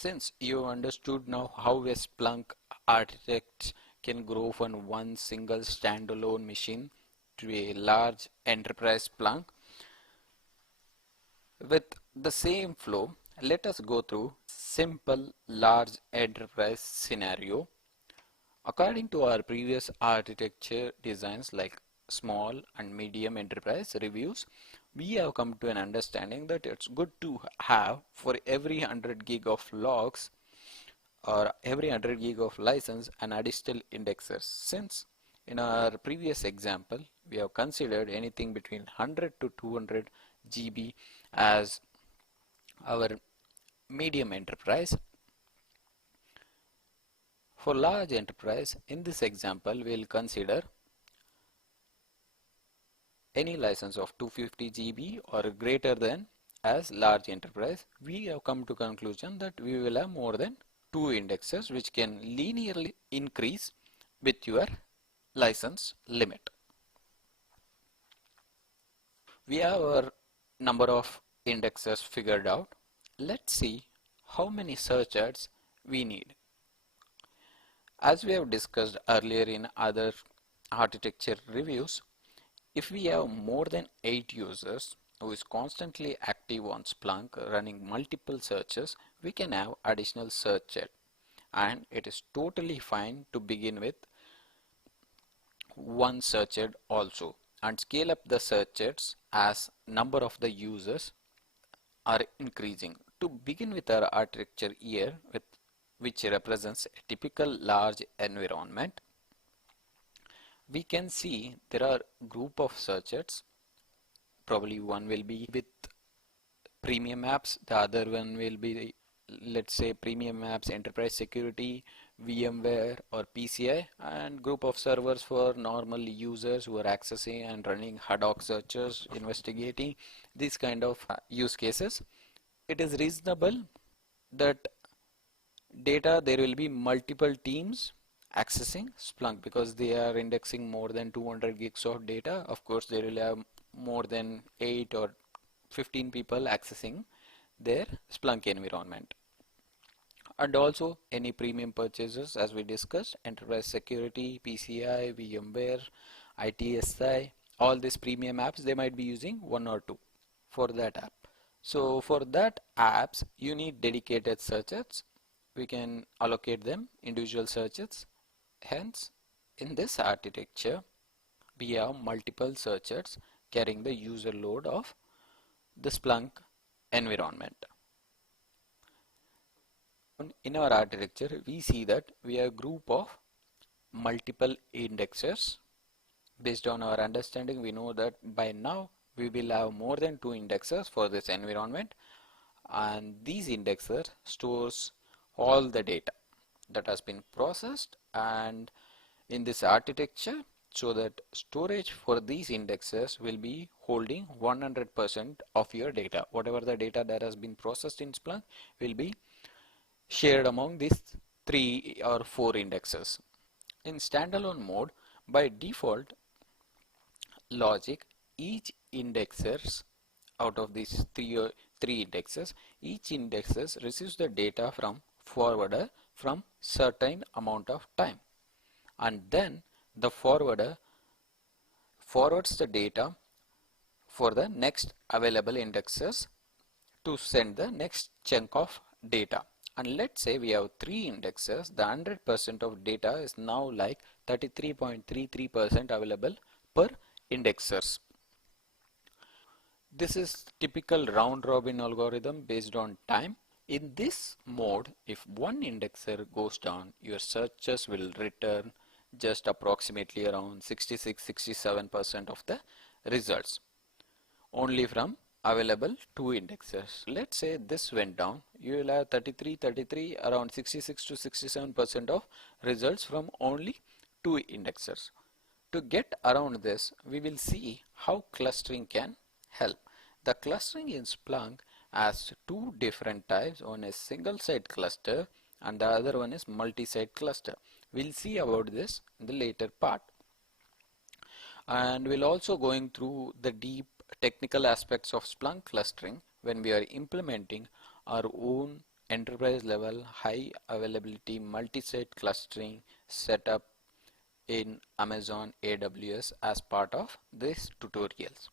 Since you understood now how a Splunk architect can grow from one single standalone machine to a large enterprise Splunk, with the same flow, let us go through simple large enterprise scenario. According to our previous architecture designs like small and medium enterprise reviews, we have come to an understanding that it's good to have for every 100 gig of logs or every 100 gig of license an additional indexer. Since in our previous example we have considered anything between 100 to 200 GB as our medium enterprise. For large enterprise, in this example we will consider any license of 250 GB or greater than as large enterprise. We have come to conclusion that we will have more than 2 indexes which can linearly increase with your license limit. We have our number of indexes figured out. Let's see how many search ads we need. As we have discussed earlier in other architecture reviews, if we have more than 8 users who is constantly active on Splunk running multiple searches, we can have additional search ad, and it is totally fine to begin with one search ad also and scale up the search ads as number of the users are increasing. To begin with our architecture here, which represents a typical large environment, we can see there are group of search ads. Probably one will be with premium apps, the other one will be, let's say, premium apps, enterprise security, VMware or PCI, and group of servers for normal users who are accessing and running ad hoc searches, investigating these kind of use cases. It is reasonable that data there will be multiple teams accessing Splunk because they are indexing more than 200 gigs of data. Of course, they will have more than 8 or 15 people accessing their Splunk environment. And also any premium purchases, as we discussed, enterprise security, PCI, VMware, ITSI, all these premium apps, they might be using one or two for that app. So for that apps, you need dedicated searches. We can allocate them individual searches. Hence, in this architecture, we have multiple searches carrying the user load of the Splunk environment. In our architecture, we see that we have a group of multiple indexers. Based on our understanding, we know that by now we will have more than 2 indexers for this environment, and these indexers stores all the data that has been processed and in this architecture, so that storage for these indexes will be holding 100% of your data. Whatever the data that has been processed in Splunk will be shared among these 3 or 4 indexes. In standalone mode, by default logic, each indexers out of these three indexes, each indexes receives the data from forwarder from certain amount of time, and then the forwarder forwards the data for the next available indexes to send the next chunk of data. And let's say we have 3 indexes, the 100% of data is now like 33.33% available per indexers. This is typical round robin algorithm based on time. In this mode, if one indexer goes down, your searches will return just approximately around 66-67% of the results only from available 2 indexers. Let's say this went down, you will have 33, around 66 to 67% of results from only 2 indexers. To get around this, we will see how clustering can help. The clustering in Splunk has 2 different types. One is single site cluster and the other one is multi-site cluster. We'll see about this in the later part. And we'll also going through the deep technical aspects of Splunk clustering when we are implementing our own enterprise level high availability multi-site clustering setup in Amazon AWS as part of these tutorials.